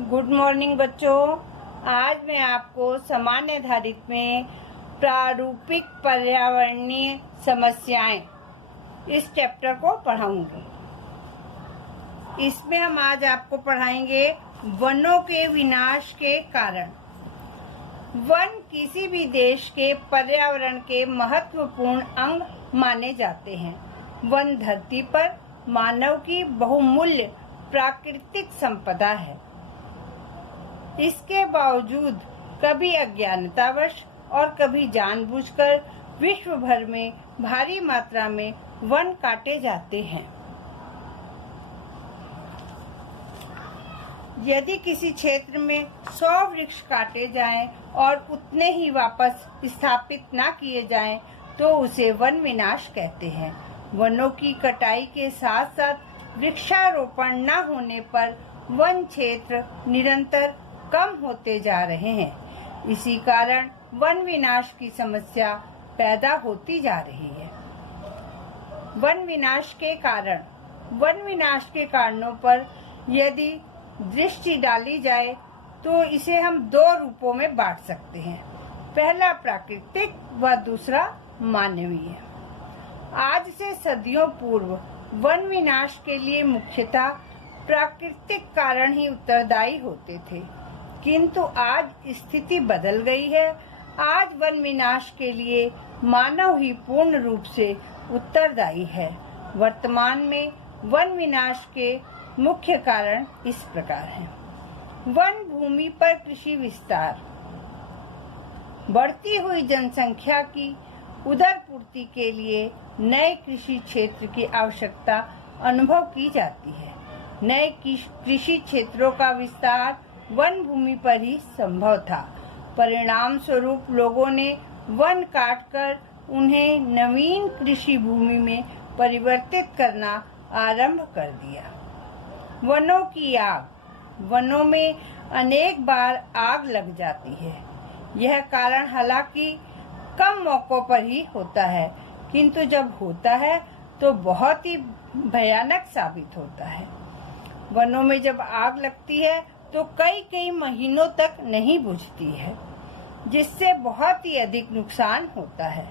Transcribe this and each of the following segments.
Good morning बच्चों। आज मैं आपको सामान्य आधारित में प्रारूपिक पर्यावरणीय समस्याएं इस चैप्टर को पढ़ाऊंगी। इसमें हम आज आपको पढ़ाएंगे वनों के विनाश के कारण। वन किसी भी देश के पर्यावरण के महत्वपूर्ण अंग माने जाते हैं। वन धरती पर मानव की बहुमूल्य प्राकृतिक संपदा है। इसके बावजूद कभी अज्ञानतावश और कभी जानबूझकर विश्व भर में भारी मात्रा में वन काटे जाते हैं। यदि किसी क्षेत्र में 100 वृक्ष काटे जाएं और उतने ही वापस स्थापित न किए जाएं, तो उसे वन विनाश कहते हैं। वनों की कटाई के साथ साथ वृक्षारोपण न होने पर वन क्षेत्र निरंतर कम होते जा रहे हैं। इसी कारण वन विनाश की समस्या पैदा होती जा रही है। वन विनाश के कारणों पर यदि दृष्टि डाली जाए तो इसे हम 2 रूपों में बांट सकते हैं। पहला प्राकृतिक व दूसरा मानवीय। आज से सदियों पूर्व वन विनाश के लिए मुख्यतः प्राकृतिक कारण ही उत्तरदायी होते थे, किंतु आज स्थिति बदल गई है। आज वन विनाश के लिए मानव ही पूर्ण रूप से उत्तरदायी है। वर्तमान में वन विनाश के मुख्य कारण इस प्रकार हैं। वन भूमि पर कृषि विस्तार। बढ़ती हुई जनसंख्या की उदरपूर्ति के लिए नए कृषि क्षेत्र की आवश्यकता अनुभव की जाती है। नए कृषि क्षेत्रों का विस्तार वन भूमि पर ही संभव था। परिणाम स्वरूप लोगों ने वन काटकर उन्हें नवीन कृषि भूमि में परिवर्तित करना आरंभ कर दिया। वनों की आग। वनों में अनेक बार आग लग जाती है। यह कारण हालांकि कम मौकों पर ही होता है, किंतु जब होता है तो बहुत ही भयानक साबित होता है। वनों में जब आग लगती है तो कई महीनों तक नहीं बुझती है, जिससे बहुत ही अधिक नुकसान होता है।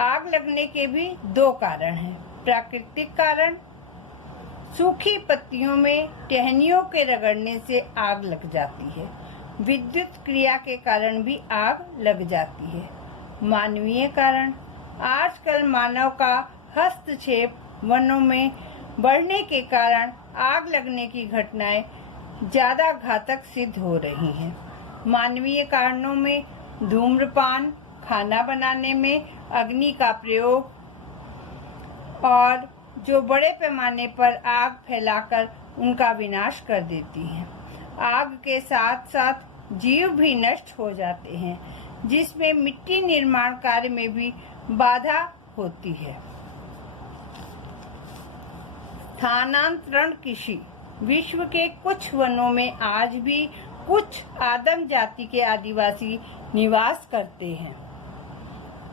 आग लगने के भी 2 कारण हैं। प्राकृतिक कारण। सूखी पत्तियों में टहनियों के रगड़ने से आग लग जाती है। विद्युत क्रिया के कारण भी आग लग जाती है। मानवीय कारण। आजकल मानव का हस्तक्षेप वनों में बढ़ने के कारण आग लगने की घटनाएं ज्यादा घातक सिद्ध हो रही हैं। मानवीय कारणों में धूम्रपान, खाना बनाने में अग्नि का प्रयोग और जो बड़े पैमाने पर आग फैलाकर उनका विनाश कर देती हैं। आग के साथ साथ जीव भी नष्ट हो जाते हैं, जिसमें मिट्टी निर्माण कार्य में भी बाधा होती है। स्थानांतरण कृषि। विश्व के कुछ वनों में आज भी कुछ आदिम जाति के आदिवासी निवास करते हैं।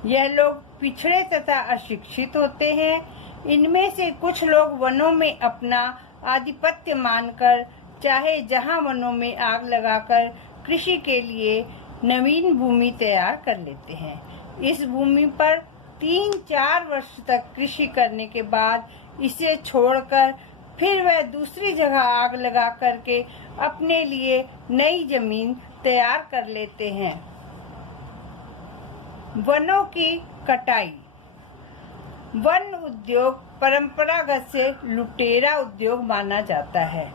यह लोग पिछड़े तथा अशिक्षित होते हैं। इनमें से कुछ लोग वनों में अपना आधिपत्य मानकर चाहे जहां वनों में आग लगाकर कृषि के लिए नवीन भूमि तैयार कर लेते हैं। इस भूमि पर 3-4 वर्ष तक कृषि करने के बाद इसे छोड़कर फिर वह दूसरी जगह आग लगा करके अपने लिए नई जमीन तैयार कर लेते हैं। वनों की कटाई। वन उद्योग परंपरागत से लुटेरा उद्योग माना जाता है।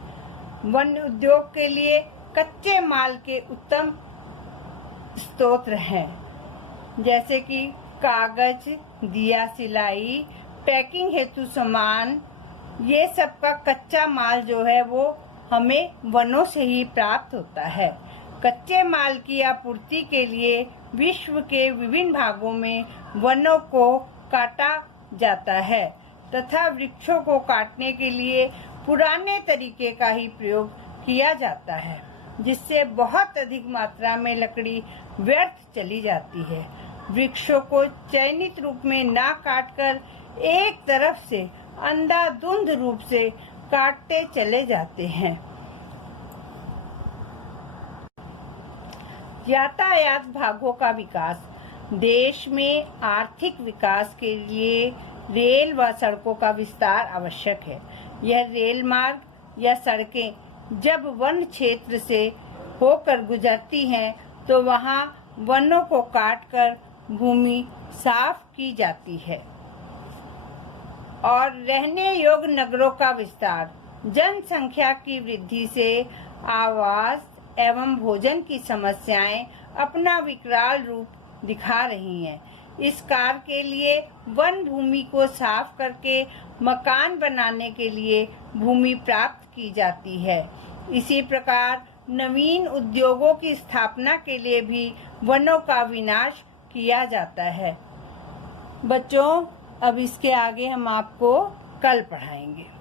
वन उद्योग के लिए कच्चे माल के उत्तम स्रोत हैं, जैसे कि कागज, दिया सिलाई, पैकिंग हेतु सामान। ये सब का कच्चा माल जो है वो हमें वनों से ही प्राप्त होता है। कच्चे माल की आपूर्ति के लिए विश्व के विभिन्न भागों में वनों को काटा जाता है तथा वृक्षों को काटने के लिए पुराने तरीके का ही प्रयोग किया जाता है, जिससे बहुत अधिक मात्रा में लकड़ी व्यर्थ चली जाती है। वृक्षों को चयनित रूप में ना काटकर एक तरफ से अंधाधुंध रूप से काटते चले जाते हैं। यातायात भागों का विकास। देश में आर्थिक विकास के लिए रेल व सड़कों का विस्तार आवश्यक है। यह रेल मार्ग या सड़कें जब वन क्षेत्र से होकर गुजरती हैं तो वहां वनों को काटकर भूमि साफ की जाती है। और रहने योग्य नगरों का विस्तार। जनसंख्या की वृद्धि से आवास एवं भोजन की समस्याएं अपना विकराल रूप दिखा रही हैं। इस कार्य के लिए वन भूमि को साफ करके मकान बनाने के लिए भूमि प्राप्त की जाती है। इसी प्रकार नवीन उद्योगों की स्थापना के लिए भी वनों का विनाश किया जाता है। बच्चों, अब इसके आगे हम आपको कल पढ़ाएंगे।